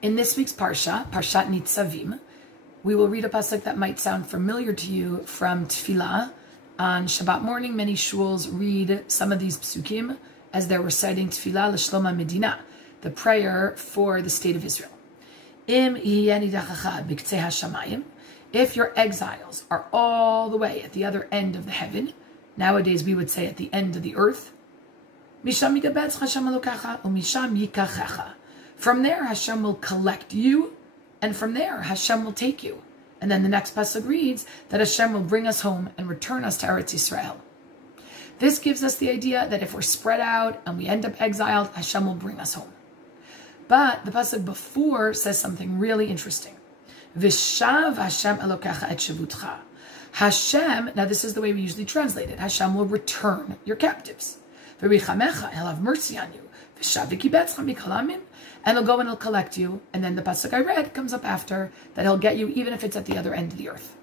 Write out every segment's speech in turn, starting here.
In this week's Parsha, Parashat Nitzavim, we will read a pasuk that might sound familiar to you from Tefillah. On Shabbat morning, many shuls read some of these psukim as they're reciting Tefillah l'Shlom HaMedina, the prayer for the state of Israel. If your exiles are all the way at the other end of the heaven, nowadays we would say at the end of the earth, from there Hashem will collect you, and from there Hashem will take you. And then the next pasuk reads that Hashem will bring us home and return us to Eretz Yisrael. This gives us the idea that if we're spread out and we end up exiled, Hashem will bring us home. But the pasuk before says something really interesting. V'shav Hashem Elokecha et shavutcha. Hashem, now this is the way we usually translate it, Hashem will return your captives. V'richamecha, He'll have mercy on you. V'shav v'kibetzcha mikalamim, and He'll go and He'll collect you. And then the pasuk I read comes up after that He'll get you even if it's at the other end of the earth.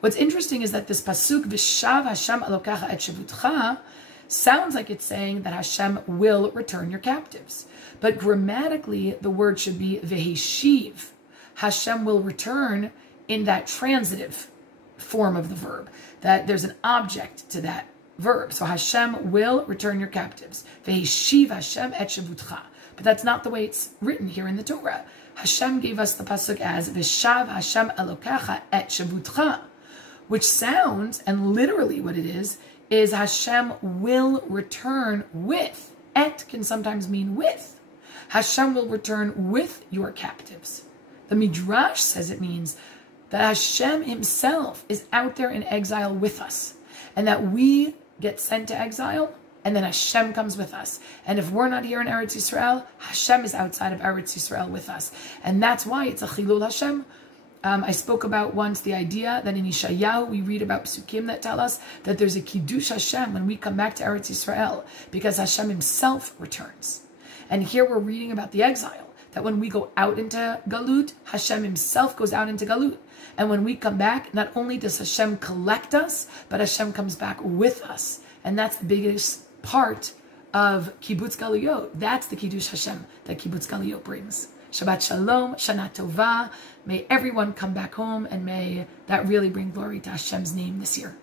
What's interesting is that this pasuk, V'shav Hashem Elokecha et shavutcha, sounds like it's saying that Hashem will return your captives. But grammatically, the word should be V'hishiv. Hashem will return in that transitive form of the verb, that there's an object to that verb. So Hashem will return your captives. V'hishiv Hashem et shavutcha. But that's not the way it's written here in the Torah. Hashem gave us the pasuk as V'shav Hashem Elokecha et shavutcha, which sounds, and literally what it is Hashem will return with. Et can sometimes mean with. Hashem will return with your captives. The Midrash says it means that Hashem himself is out there in exile with us, and that we get sent to exile, and then Hashem comes with us. And if we're not here in Eretz Yisrael, Hashem is outside of Eretz Yisrael with us. And that's why it's a Chilul Hashem. I spoke about once the idea that in Yeshayahu we read about psukim that tell us that there's a Kiddush Hashem when we come back to Eretz Yisrael, because Hashem himself returns. And here we're reading about the exile, that when we go out into Galut, Hashem himself goes out into Galut. And when we come back, not only does Hashem collect us, but Hashem comes back with us. And that's the biggest part of Kibbutz Galuyot. That's the Kiddush Hashem that Kibbutz Galuyot brings. Shabbat Shalom, Shana Tova. May everyone come back home, and may that really bring glory to Hashem's name this year.